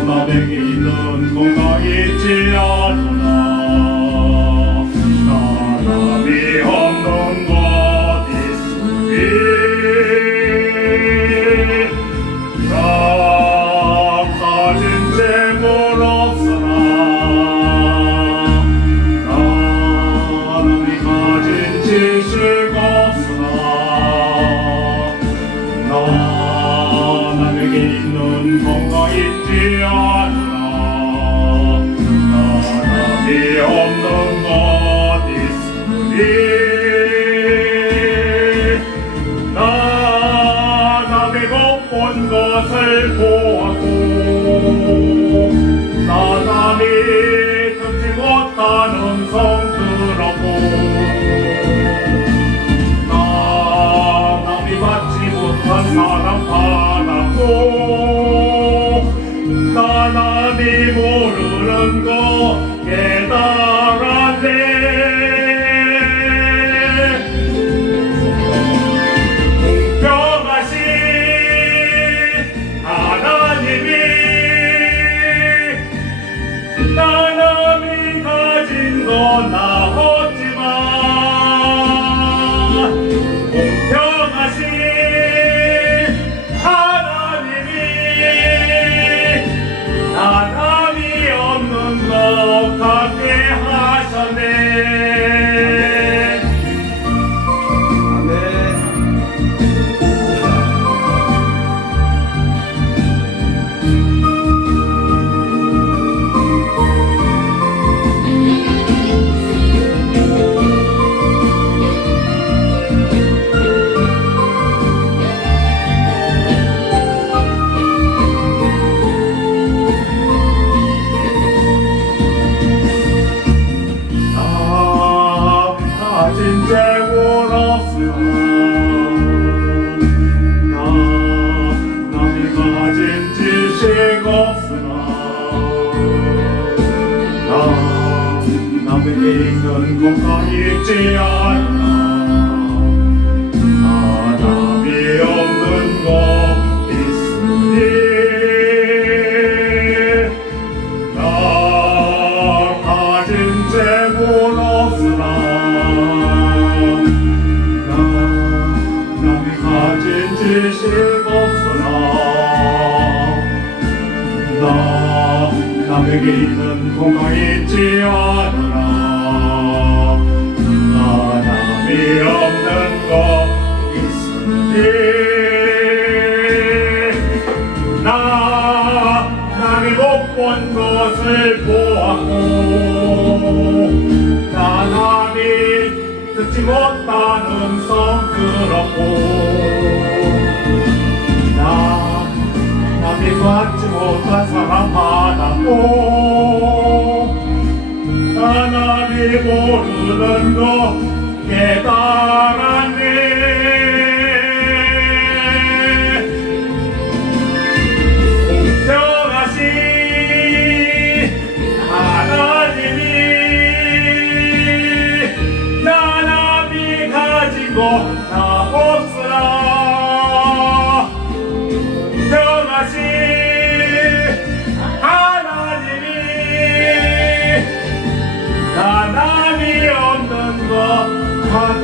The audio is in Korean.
나 남에게 있는 건강 있지 않으나 사람이 없는 것 있으니 나 가진 재물 없으나 나는 가진 지식 없으나 나 건강 있지 않으나 나남이 없는 것 있으니 나 남의 못본 것을 보았고 나 남이 듣지 못하는 성 들었고 나 남이 받지 못한 사랑 받았고 나 남이 모르는 거 깨달았네. 사람이 가진 건 나었 있지 않으나 나 남이 없는 것 있으니 나 가진 재물 없으나 나 남이 가진 지식 없으나 나 남에게 있는 건강 있지 않으 못본 것을 보았고 나 남이 듣지 못하는 성 들었고 나 남이 받지 못한 사랑 받았고 나 남이 모르는 거 나남